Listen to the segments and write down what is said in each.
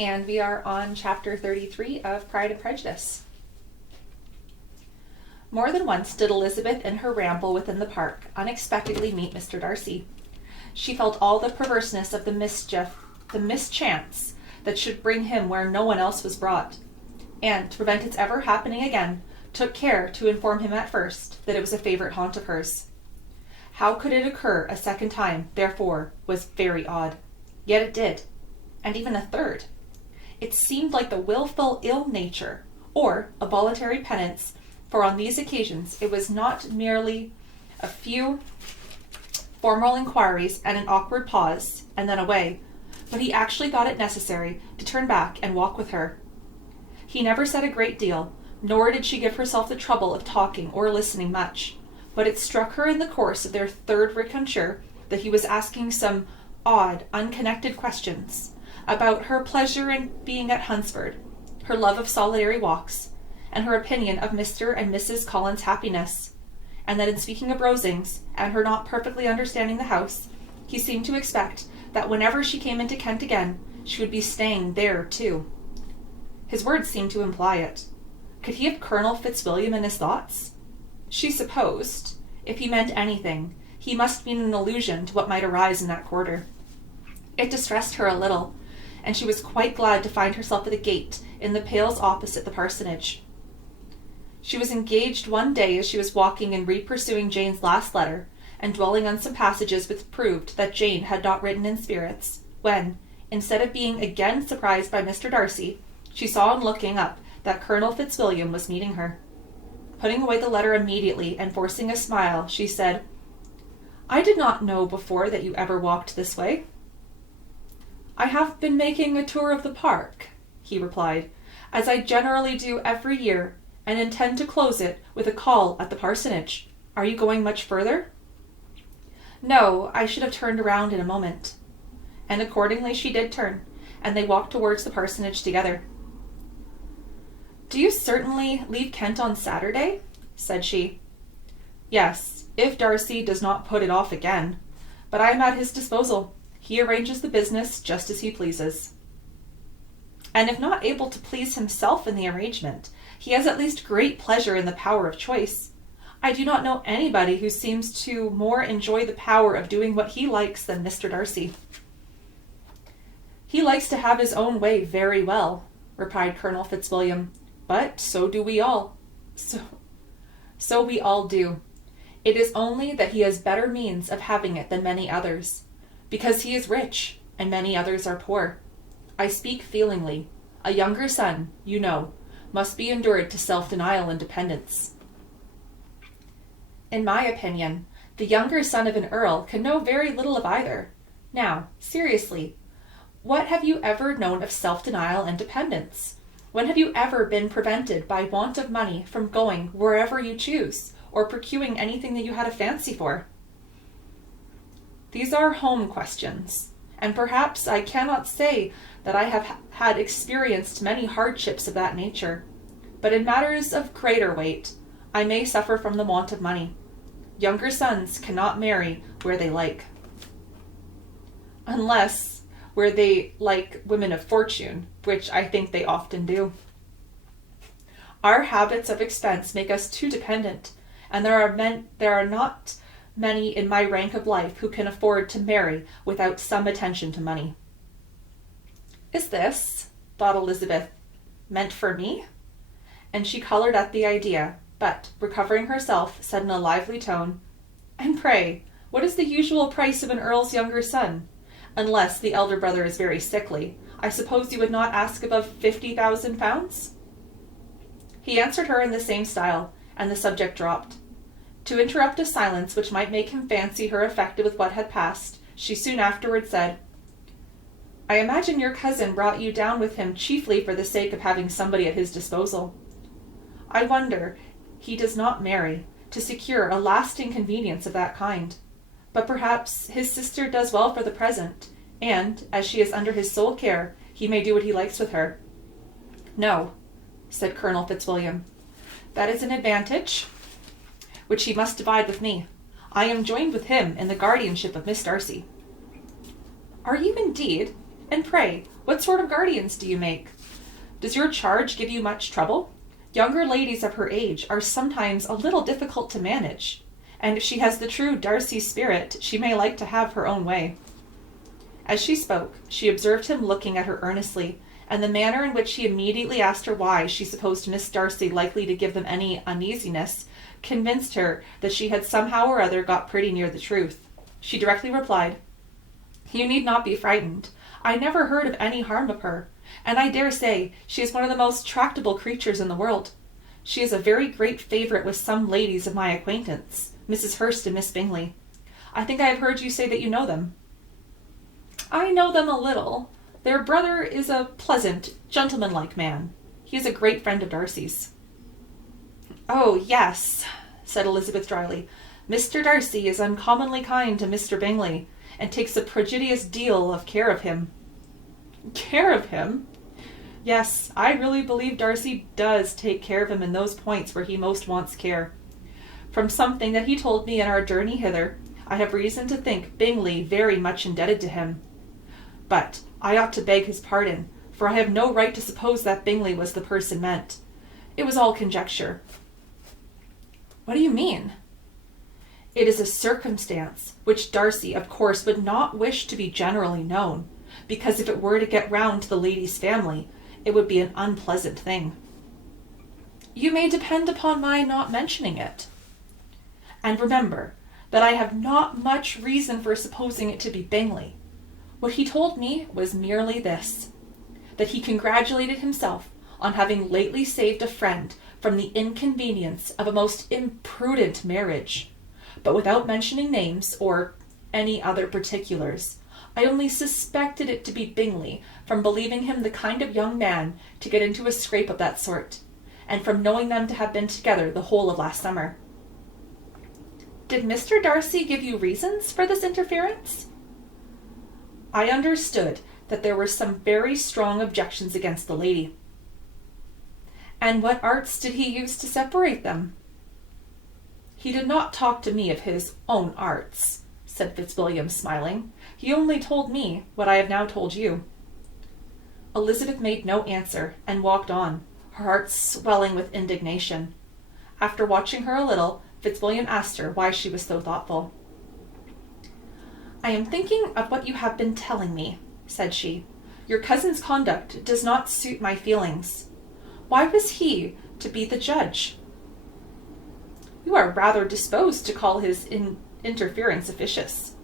And we are on chapter 33 of Pride and Prejudice. More than once did Elizabeth in her ramble within the park unexpectedly meet Mr. Darcy. She felt all the perverseness of the mischief, the mischance that should bring him where no one else was brought, and, to prevent its ever happening again, took care to inform him at first that it was a favourite haunt of hers. How could it occur a second time, therefore, was very odd. Yet it did, and even a third. It seemed like the wilful ill nature, or a voluntary penance, for on these occasions it was not merely a few formal inquiries and an awkward pause, and then away, but he actually thought it necessary to turn back and walk with her. He never said a great deal, nor did she give herself the trouble of talking or listening much, but it struck her in the course of their third rencontre that he was asking some odd, unconnected questions about her pleasure in being at Hunsford, her love of solitary walks, and her opinion of Mr. and Mrs. Collins's happiness, and that in speaking of Rosings, and her not perfectly understanding the house, he seemed to expect that whenever she came into Kent again, she would be staying there too. His words seemed to imply it. Could he have Colonel Fitzwilliam in his thoughts? She supposed, if he meant anything, he must mean an allusion to what might arise in that quarter. It distressed her a little, and she was quite glad to find herself at the gate in the pales opposite the parsonage. She was engaged one day as she was walking and re-pursuing Jane's last letter, and dwelling on some passages which proved that Jane had not written in spirits, when, instead of being again surprised by Mr. Darcy, she saw on looking up that Colonel Fitzwilliam was meeting her. Putting away the letter immediately and forcing a smile, she said, "I did not know before that you ever walked this way." "I have been making a tour of the park," he replied, "as I generally do every year, and intend to close it with a call at the parsonage. Are you going much further?" "No, I should have turned around in a moment." And accordingly she did turn, and they walked towards the parsonage together. "Do you certainly leave Kent on Saturday?" said she. "Yes, if Darcy does not put it off again. But I am at his disposal. He arranges the business just as he pleases." "And if not able to please himself in the arrangement, he has at least great pleasure in the power of choice. I do not know anybody who seems to more enjoy the power of doing what he likes than Mr. Darcy." "He likes to have his own way very well," replied Colonel Fitzwilliam, "but so do we all. So we all do. It is only that he has better means of having it than many others, because he is rich, and many others are poor. I speak feelingly. A younger son, you know, must be endured to self-denial and dependence." "In my opinion, the younger son of an earl can know very little of either. Now, seriously, what have you ever known of self-denial and dependence? When have you ever been prevented by want of money from going wherever you choose, or procuring anything that you had a fancy for?" "These are home questions, and perhaps I cannot say that I have had experienced many hardships of that nature. But in matters of greater weight, I may suffer from the want of money. Younger sons cannot marry where they like." "Unless where they like women of fortune, which I think they often do. Our habits of expense make us too dependent, and there are not many in my rank of life who can afford to marry without some attention to money." "Is this," thought Elizabeth, "meant for me?" And she coloured at the idea, but, recovering herself, said in a lively tone, "And pray, what is the usual price of an earl's younger son? Unless the elder brother is very sickly, I suppose you would not ask above 50,000 pounds?" He answered her in the same style, and the subject dropped. To interrupt a silence which might make him fancy her affected with what had passed, she soon afterwards said, "I imagine your cousin brought you down with him chiefly for the sake of having somebody at his disposal. I wonder he does not marry, to secure a lasting convenience of that kind. But perhaps his sister does well for the present, and, as she is under his sole care, he may do what he likes with her." "No," said Colonel Fitzwilliam, "that is an advantage which he must divide with me. I am joined with him in the guardianship of Miss Darcy." "Are you indeed? And pray, what sort of guardians do you make? Does your charge give you much trouble? Younger ladies of her age are sometimes a little difficult to manage, and if she has the true Darcy spirit, she may like to have her own way." As she spoke, she observed him looking at her earnestly, and the manner in which he immediately asked her why she supposed Miss Darcy likely to give them any uneasiness convinced her that she had somehow or other got pretty near the truth. She directly replied, "You need not be frightened. I never heard of any harm of her, and I dare say she is one of the most tractable creatures in the world. She is a very great favourite with some ladies of my acquaintance, Mrs. Hurst and Miss Bingley. I think I have heard you say that you know them." "I know them a little. Their brother is a pleasant, gentlemanlike man. He is a great friend of Darcy's." "Oh, yes," said Elizabeth dryly. "Mr. Darcy is uncommonly kind to Mr. Bingley, and takes a prodigious deal of care of him." "Care of him?" "Yes, I really believe Darcy does take care of him in those points where he most wants care. From something that he told me in our journey hither, I have reason to think Bingley very much indebted to him. But I ought to beg his pardon, for I have no right to suppose that Bingley was the person meant. It was all conjecture." "What do you mean?" "It is a circumstance which Darcy, of course, would not wish to be generally known, because if it were to get round to the lady's family, it would be an unpleasant thing." "You may depend upon my not mentioning it." "And remember that I have not much reason for supposing it to be Bingley. What he told me was merely this, that he congratulated himself on having lately saved a friend from the inconvenience of a most imprudent marriage, but without mentioning names or any other particulars. I only suspected it to be Bingley from believing him the kind of young man to get into a scrape of that sort, and from knowing them to have been together the whole of last summer." "Did Mr. Darcy give you reasons for this interference?" "I understood that there were some very strong objections against the lady." "And what arts did he use to separate them?" "He did not talk to me of his own arts," said Fitzwilliam, smiling. "He only told me what I have now told you." Elizabeth made no answer, and walked on, her heart swelling with indignation. After watching her a little, Fitzwilliam asked her why she was so thoughtful. "I am thinking of what you have been telling me," said she. "Your cousin's conduct does not suit my feelings. Why was he to be the judge?" "You are rather disposed to call his interference officious."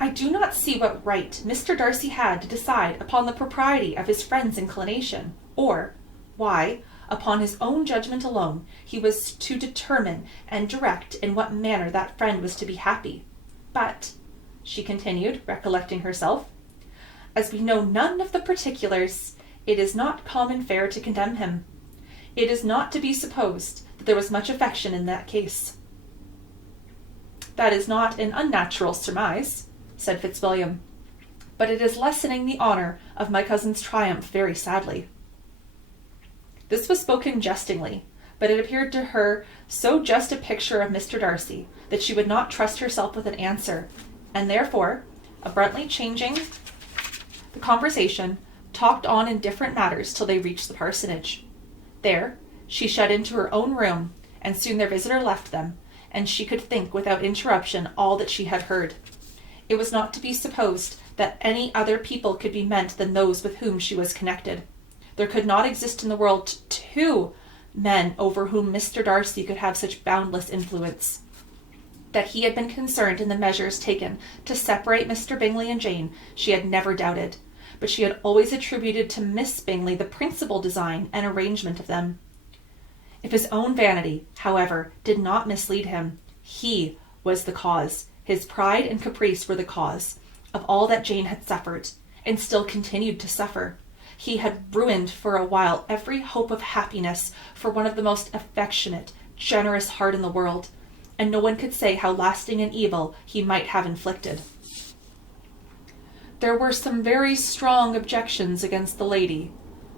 "I do not see what right Mr. Darcy had to decide upon the propriety of his friend's inclination, or why, upon his own judgment alone, he was to determine and direct in what manner that friend was to be happy. But," she continued, recollecting herself, "as we know none of the particulars, it is not common fare to condemn him. It is not to be supposed that there was much affection in that case." "That is not an unnatural surmise," said Fitzwilliam, "but it is lessening the honour of my cousin's triumph very sadly." This was spoken jestingly, but it appeared to her so just a picture of Mr. Darcy that she would not trust herself with an answer, and therefore, abruptly changing the conversation, talked on in different matters till they reached the parsonage. There she shut into her own room, and soon their visitor left them, and she could think without interruption all that she had heard. It was not to be supposed that any other people could be meant than those with whom she was connected. There could not exist in the world two men over whom Mr. Darcy could have such boundless influence. That he had been concerned in the measures taken to separate Mr. Bingley and Jane, she had never doubted, but she had always attributed to Miss Bingley the principal design and arrangement of them. If his own vanity, however, did not mislead him, he was the cause, his pride and caprice were the cause, of all that Jane had suffered, and still continued to suffer. He had ruined for a while every hope of happiness for one of the most affectionate, generous heart in the world, and no one could say how lasting an evil he might have inflicted. "There were some very strong objections against the lady,"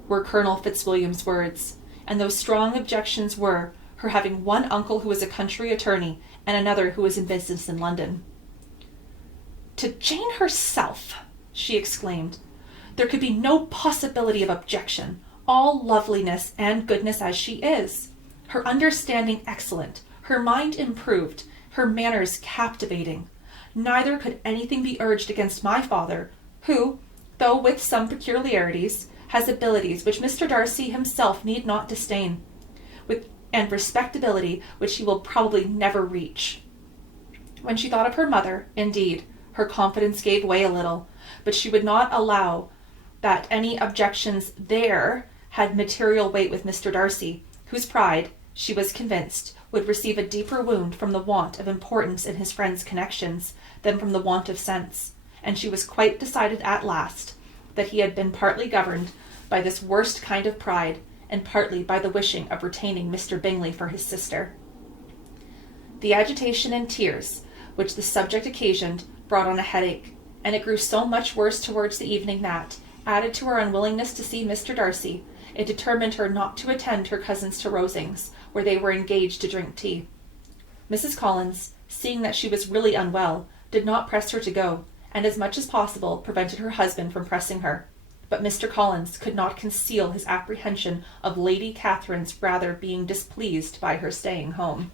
were Colonel Fitzwilliam's words, and those strong objections were her having one uncle who was a country attorney and another who was in business in London. "To Jane herself," she exclaimed. "There could be no possibility of objection, all loveliness and goodness as she is. Her understanding excellent, her mind improved, her manners captivating. Neither could anything be urged against my father, who, though with some peculiarities, has abilities which Mr. Darcy himself need not disdain, and respectability which he will probably never reach." When she thought of her mother, indeed, her confidence gave way a little, but she would not allow that any objections there had material weight with Mr. Darcy, whose pride, she was convinced, would receive a deeper wound from the want of importance in his friend's connections than from the want of sense, and she was quite decided at last that he had been partly governed by this worst kind of pride, and partly by the wishing of retaining Mr. Bingley for his sister. The agitation and tears which the subject occasioned brought on a headache, and it grew so much worse towards the evening that, added to her unwillingness to see Mr. Darcy, it determined her not to attend her cousins to Rosings, where they were engaged to drink tea. Mrs. Collins, seeing that she was really unwell, did not press her to go, and as much as possible prevented her husband from pressing her. But Mr. Collins could not conceal his apprehension of Lady Catherine's rather being displeased by her staying home.